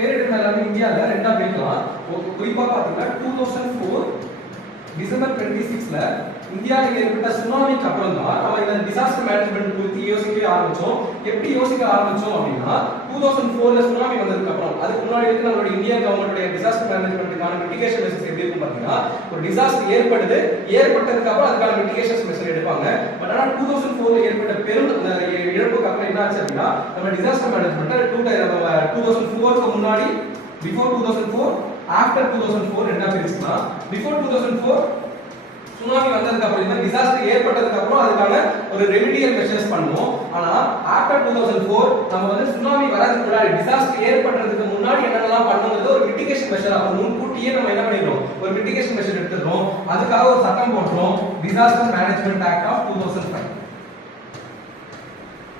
பேரிடர் மேலாண்மை இந்தியால ரெண்டா பிரிக்கலாம். குறிப்பா பாத்தீங்கன்னா 2004 டிசம்பர் 26ல இந்தியாவில் ஏற்பட்ட சுனாமிக்கு அப்புறம் தான் நம்ம இந்த டிசாஸ்டர் மேனேஜ்மெண்ட் குறித்து யோசிக்க ஆரம்பிச்சோம். எப்படி யோசிக்க ஆரம்பிச்சோம் அப்படின்னா 2004ல சுனாமி வந்ததுக்கு அப்புறம் அதுக்கு முன்னாடி வந்து நம்மளோட இந்தியா கவர்மெண்டோட டிசாஸ்டர் மேனேஜ்மெண்ட்டுக்கான மிட்டிகேஷன் மெஷர்ஸ் எப்படி இருக்கும் பாத்தீங்கன்னா, ஒரு டிசாஸ்டர் ஏற்பட்டதுக்கு அப்புறம் அதுக்கான மிட்டிகேஷன் மெஷர் எடுப்பாங்க. பட் ஆனா 2004ல ஏற்பட்ட பெரும் இழப்புக்கு அப்புறம் என்ன ஆச்சு அப்படின்னா, நம்ம டிசாஸ்டர் மேனேஜ்மெண்ட் 2004க்கு முன்னாடி பிஃபோர் 2004 ஆஃப்டர் 2004 ரெண்டா பிரிச்சுக்கலாம். பிஃபோர் 2004 சுனாமி வந்ததுக்கு அப்புறம் இந்த டிசாஸ்டர் ஏற்பட்டதுக்கு அப்புறம் அதுக்கான ஒரு ரெமிடியல் மெஷர்ஸ் பண்ணுவோம். ஆனா ஆஃப்டர் 2004 நம்ம வந்து சுனாமி வரதுக்கு முன்னாடி டிசாஸ்டர் ஏற்பட்டதுக்கு முன்னாடி என்னெல்லாம் பண்ணணும்ன்றது ஒரு மிட்டிகேஷன் மெஷர் அப்ப முன்கூட்டியே நம்ம என்ன பண்ணிடுறோம், ஒரு மிட்டிகேஷன் மெஷர் எடுத்துறோம். அதுக்காக ஒரு சட்டம் போடுறோம், டிசாஸ்டர் மேனேஜ்மெண்ட் ஆக்ட் ஆஃப் 2005.